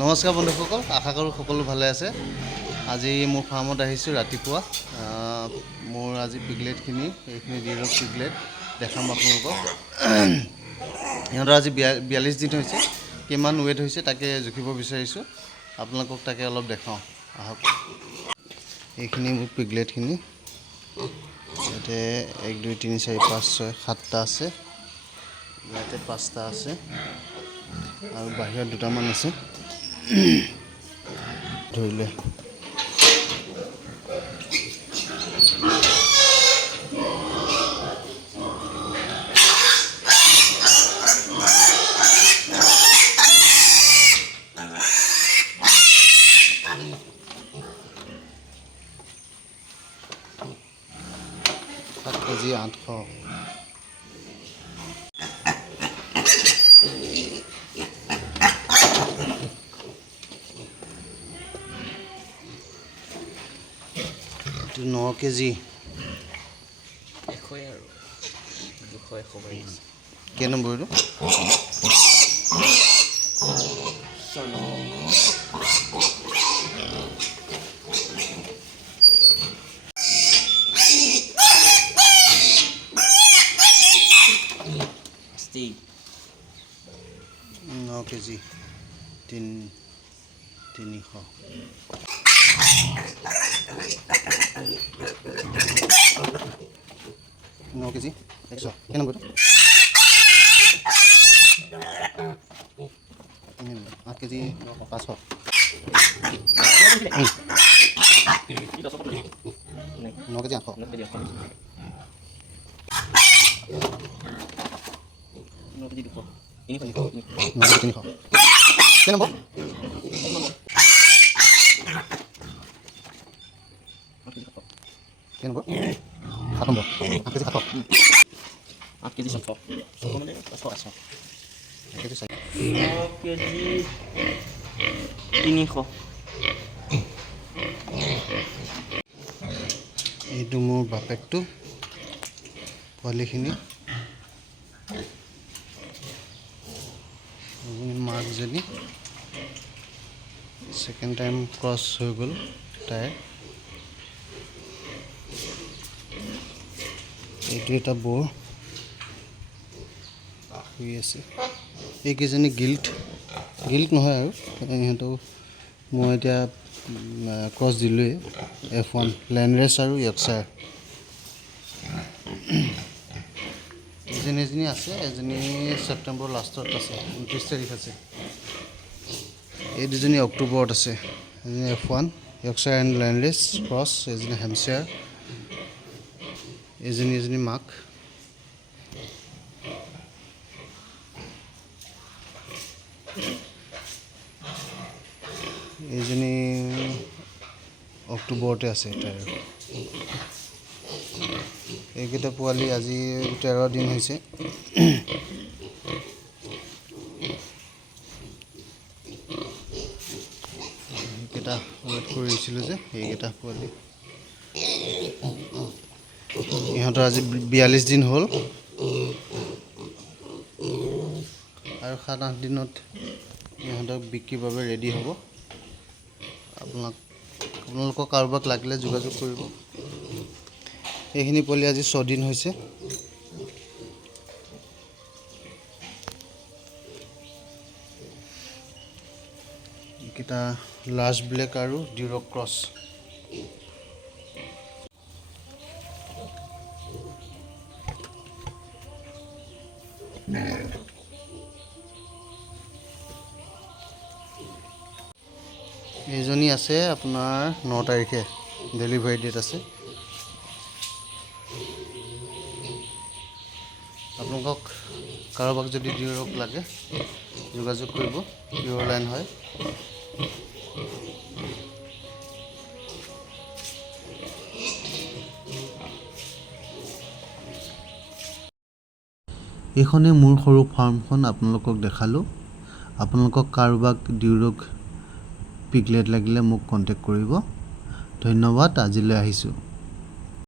নমস্কাৰ বন্ধুসকল, আশা কৰোঁ সকলো ভালে আছে। আজি মোৰ ফাৰ্মত আহিছোঁ ৰাতিপুৱা। মোৰ আজি পিগলেটখিনি এইখিনি ডিৰক পিগলেট দেখাম আপোনালোকক। সিহঁতৰ আজি 42 দিন হৈছে। কিমান ৱেইট হৈছে তাকে জুখিব বিচাৰিছোঁ, আপোনালোকক তাকে অলপ দেখাওঁ আহক। এইখিনি মোৰ পিগলেটখিনি, ইয়াতে 1 2 3 4 5 6 7টা আছে, ইয়াতে 5টা আছে আৰু বাহিৰত 2টামান আছে। ধৰিলে কেজি 800। এইটো 9 কেজি। কেই নম্বৰ এইটো? ন কেজি 300। 9 কেজি 100। কেই নম্বৰ? 8 কেজি 500। 9 কেজি 800। 9 কেজি 200। কেই নম্বৰ? 7 নম্বৰ। 8 কেজি 700। 8 কেজি 700। 700 মানে 500। 1 কেজি 4। 9 কেজি 300। এইটো মোৰ বাপেকটো, পোৱালিখিনি মাকজনী ছেকেণ্ড টাইম ক্ৰছ হৈ গ'ল তাইৰ। এইটো এটা বৰ শুই আছে। এইকেইজনী গিল্ট নহয় আৰু সিহঁতক মই এতিয়া ক্ৰছ দিলোঁৱেই। F1 লেণ্ডৰেছ আৰু য়ৰ্কশ্বায়াৰ। এজনী আছে, এজনী ছেপ্টেম্বৰ লাষ্টত আছে, 29 তাৰিখ আছে। এই দুজনী অক্টোবৰত আছে। এজনী F1 য়ৰ্কশ্বায়াৰ এণ্ড লেণ্ডৰেছ ক্ৰছ, এজনী হেম্পশ্বায়াৰ, এজনী মাক। এইজনী অক্টোবৰতে আছে তাইৰ। এইকেইটা পোৱালি আজি 13 দিন হৈছে। এইকেইটা ৱেইট কৰিছিলোঁ যে, এইকেইটা পোৱালি। ইহঁতৰ আজি 42 দিন হ'ল আৰু 7-8 দিনত ইহঁতক বিক্ৰীৰ বাবে ৰেডি হ'ব। আপোনালোকৰ কাৰোবাক লাগিলে যোগাযোগ কৰিব। এইখিনি পোৱালি আজি 6 দিন হৈছে। এইকেইটা লাৰ্জ ব্লেক আৰু ডিৰক ক্ৰছ। এইজনী আছে আপোনাৰ 9 তাৰিখে ডেলিভাৰী ডেট আছে। আপোনালোকক কাৰোবাক যদি ডিৰক লাগে যোগাযোগ কৰিব, পিয়ৰ লাইন হয়। এইখনে মোৰ সৰু ফাৰ্মখন আপোনালোকক দেখালোঁ। আপোনালোকক কাৰোবাক ডিৰক পিগলেট লাগিলে মোক কণ্টেক্ট কৰিব। ধন্যবাদ, আজিলৈ আহিছোঁ।